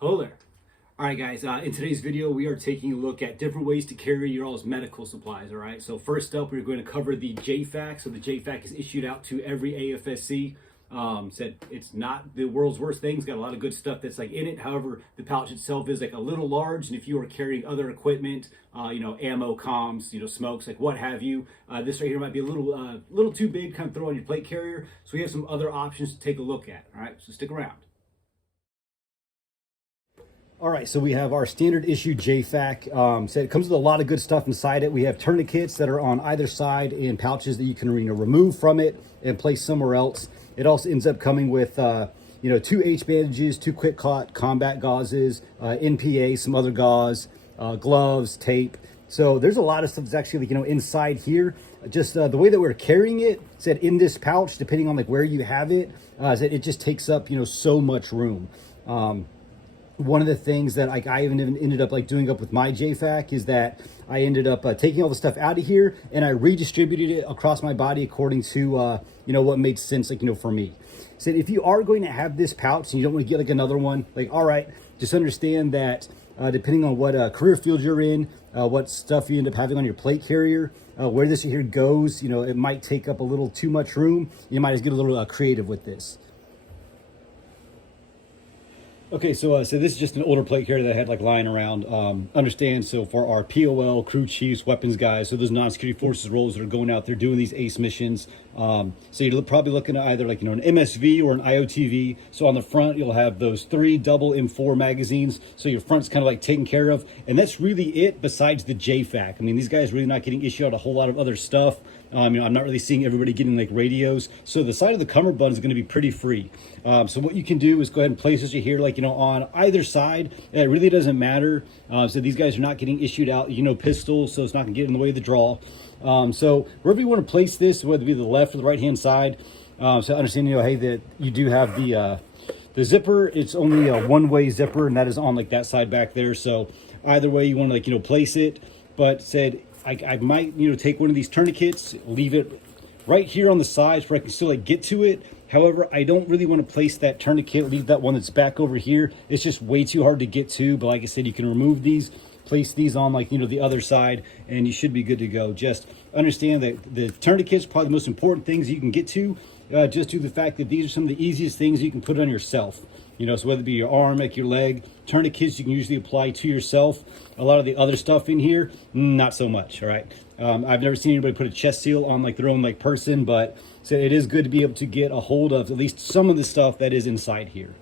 Hello there. All right, guys, in today's video, we are taking a look at different ways to carry your all's medical supplies, all right? So first up, we're going to cover the JFAC. So the JFAC is issued out to every AFSC. Said it's not the world's worst thing. It's got a lot of good stuff that's like in it. However, the pouch itself is like a little large. And if you are carrying other equipment, ammo, comms, smokes, like what have you, this right here might be a little too big, kind of throw on your plate carrier. So we have some other options to take a look at, all right? So stick around. All right, so we have our standard issue JFAC. So it comes with a lot of good stuff inside it. We have tourniquets that are on either side in pouches that you can remove from it and place somewhere else. It also ends up coming with 2 H bandages, 2 quick clot combat gauzes, NPA, some other gauze, gloves, tape. So there's a lot of stuff that's actually inside here. Just the way that we're carrying it, said in this pouch, depending on where you have it, it just takes up so much room. One of the things that I even ended up doing up with my JFAC is that I ended up taking all the stuff out of here and I redistributed it across my body according to what made sense for me. So if you are going to have this pouch and you don't want to get another one, all right, just understand that depending on what career field you're in, what stuff you end up having on your plate carrier, where this here goes, it might take up a little too much room. You might just get a little creative with this. Okay, so this is just an older plate carrier that I had lying around. Understand, so for our POL, crew chiefs, weapons guys, so those non-security forces roles that are going out there doing these ACE missions. So you're probably looking at either an MSV or an IOTV. So on the front, you'll have those 3 double M4 magazines. So your front's kind of taken care of. And that's really it besides the JFAC. I mean, these guys are really not getting issued out a whole lot of other stuff. I'm not really seeing everybody getting radios. So the side of the cummerbund is going to be pretty free. So what you can do is go ahead and place this here, on either side. It really doesn't matter. So these guys are not getting issued out, pistols, so it's not going to get in the way of the draw. So wherever you want to place this, whether it be the left or the right hand side, so understand, hey, that you do have the zipper. It's only a one-way zipper, and that is on that side back there. So either way you want to place it. But said I might take one of these tourniquets, leave it right here on the sides where I can still get to it. However, I don't really want to place that tourniquet, leave that one that's back over here. It's just way too hard to get to. But like I said, you can remove these, place these on the other side, and you should be good to go. Just understand that the tourniquets are probably the most important things you can get to, just due to the fact that these are some of the easiest things you can put on yourself. So whether it be your arm, your leg, tourniquets you can usually apply to yourself. A lot of the other stuff in here, not so much, all right? I've never seen anybody put a chest seal on their own person, but so it is good to be able to get a hold of at least some of the stuff that is inside here.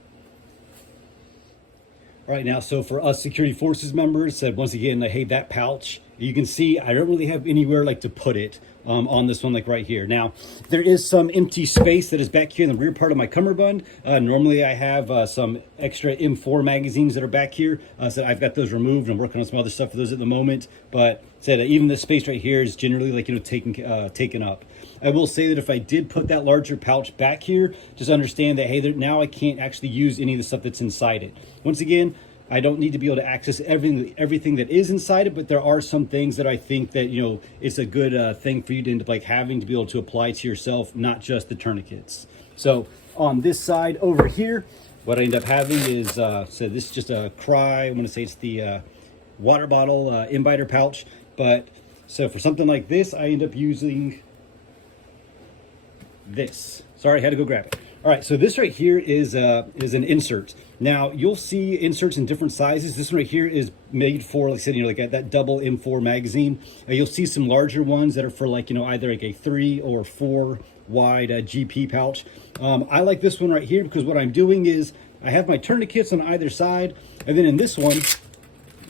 All right, now, so for us security forces members, once again, hey, that pouch, you can see I don't really have anywhere to put it on this one, right here. Now, there is some empty space that is back here in the rear part of my cummerbund. Normally, I have some extra M4 magazines that are back here. So I've got those removed. I'm working on some other stuff for those at the moment. But said even this space right here is generally taken up. I will say that if I did put that larger pouch back here, just understand that, hey, now I can't actually use any of the stuff that's inside it. Once again, I don't need to be able to access everything that is inside it, but there are some things that I think that, it's a good thing for you to end up having to be able to apply to yourself, not just the tourniquets. So on this side over here, what I end up having is, so this is just a Cry, I'm gonna say it's the water bottle imbiter pouch. But so for something like this, I end up using this. Sorry, I had to go grab it. All right, so this right here is an insert. Now, you'll see inserts in different sizes. This one right here is made for, like I said, that double M4 magazine. You'll see some larger ones that are for either a 3 or 4 wide GP pouch. I like this one right here because what I'm doing is I have my tourniquets on either side, and then in this one,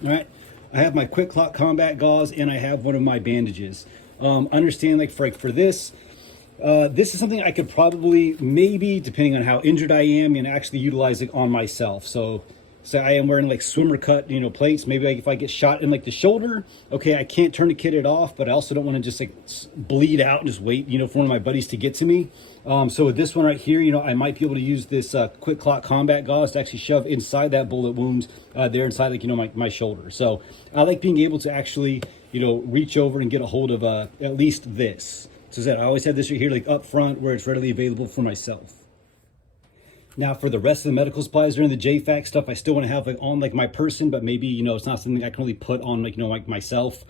all right, I have my quick clot combat gauze and I have one of my bandages. Understand for this, this is something I could probably, maybe, depending on how injured I am, and actually utilize it on myself. So I am wearing swimmer cut, plates. Maybe if I get shot in the shoulder, okay, I can't tourniquet it off, but I also don't want to just bleed out and just wait, for one of my buddies to get to me. So with this one right here, I might be able to use this quick clot combat gauze to actually shove inside that bullet wound there inside my shoulder. So I like being able to actually, reach over and get a hold of at least this. So I always have this right here up front where it's readily available for myself. Now for the rest of the medical supplies during the JFAC stuff, I still want to have like on like my person, but maybe, you know, it's not something I can really put on like, you know, like myself.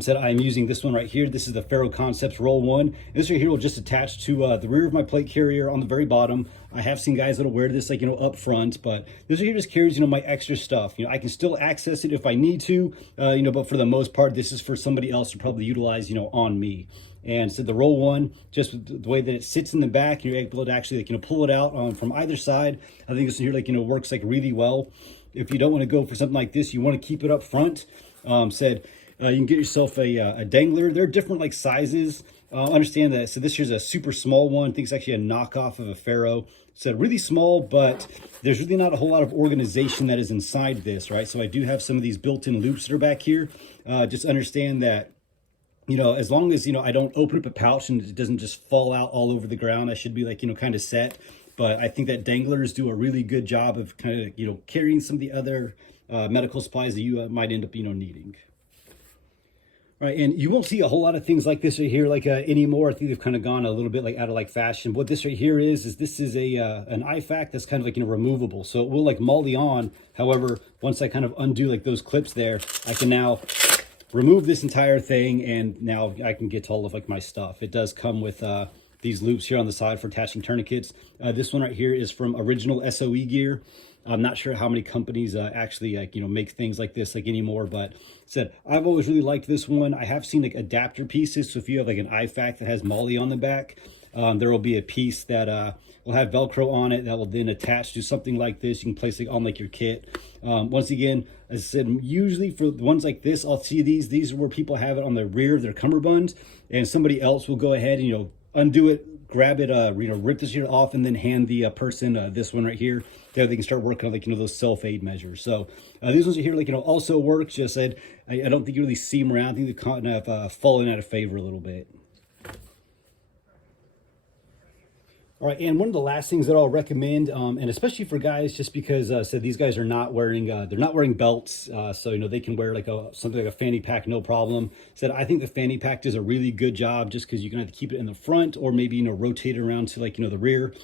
Said I'm using this one right here. This is the Faro Concepts Roll 1. And this right here will just attach to the rear of my plate carrier on the very bottom. I have seen guys that'll wear this like, you know, up front, but this right here just carries, you know, my extra stuff. You know, I can still access it if I need to, you know, but for the most part, this is for somebody else to probably utilize, you know, on me. And so the Roll 1, just the way that it sits in the back, you're able to actually, like, you know, pull it out from either side. I think this one here, like, you know, works like really well. If you don't want to go for something like this, you want to keep it up front. You can get yourself a dangler. They're different like sizes. Understand that. So this here's a super small one. I think it's actually a knockoff of a Faro. So really small, but there's really not a whole lot of organization that is inside this, right? So I do have some of these built-in loops that are back here. Just understand that, you know, as long as, you know, I don't open up a pouch and it doesn't just fall out all over the ground, I should be like, you know, kind of set. But I think that danglers do a really good job of kind of, you know, carrying some of the other medical supplies that you might end up, you know, needing. All right, and you won't see a whole lot of things like this right here like anymore. I think they've kind of gone a little bit like out of like fashion. What this right here is this is a an IFAC that's kind of like, you know, removable. So it will like molly on. However, once I kind of undo like those clips there, I can now remove this entire thing, and now I can get to all of like my stuff. It does come with these loops here on the side for attaching tourniquets. This one right here is from Original SOE Gear. I'm not sure how many companies actually like, you know, make things like this like anymore, but said I've always really liked this one. I have seen like adapter pieces. So if you have like an IFAC that has molly on the back, there will be a piece that will have Velcro on it that will then attach to something like this. You can place it on like your kit. Once again, as I said, usually for the ones like this, I'll see these are where people have it on the rear of their cummerbund, and somebody else will go ahead and, you know, undo it, grab it, you know, rip this here off, and then hand the person this one right here. There they can start working on like, you know, those self-aid measures. So these ones are here like, you know, also work. Just said I don't think you really see them around. I think they've kind of fallen out of favor a little bit. All right, and one of the last things that I'll recommend, and especially for guys, just because so these guys are not wearing, they're not wearing belts, so, you know, they can wear like something like a fanny pack, no problem. Said I think the fanny pack does a really good job, just because you can have to keep it in the front, or maybe, you know, rotate it around to like, you know, the rear.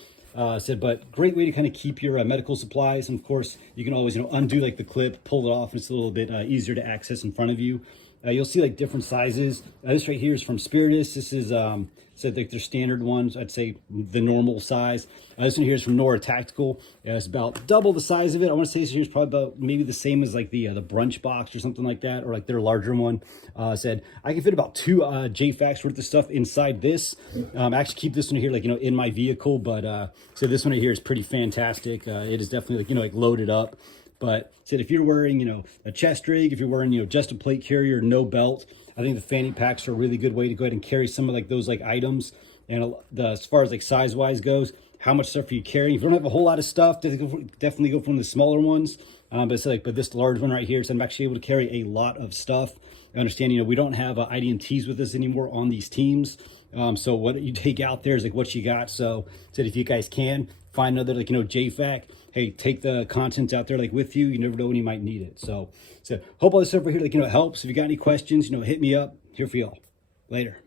Said, but great way to kind of keep your medical supplies. And of course, you can always, you know, undo like the clip, pull it off, and it's a little bit easier to access in front of you. You'll see like different sizes. This right here is from Spiritus. This is said like their standard ones. I'd say the normal size. This one here is from Nora Tactical. It's about double the size of it. I want to say this here is probably about maybe the same as like the brunch box or something like that, or like their larger one. Said I can fit about 2 JFACs worth of stuff inside this. I actually keep this one here like, you know, in my vehicle, but so this one right here is pretty fantastic. It is definitely like, you know, like loaded up. But said if you're wearing, you know, a chest rig, if you're wearing, you know, just a plate carrier, no belt, I think the fanny packs are a really good way to go ahead and carry some of like those like items. And as far as like size wise goes, how much stuff are you carrying? If you don't have a whole lot of stuff, definitely go for one of the smaller ones. But it's like, but this large one right here, so I'm actually able to carry a lot of stuff. I understand, you know, we don't have IDMTs with us anymore on these teams. So what you take out there is like what you got. So said if you guys can find another like, you know, JFAC, hey, take the contents out there like with you. You never know when you might need it. So hope all this stuff over here like, you know, helps. If you got any questions, you know, hit me up. Here for y'all. Later.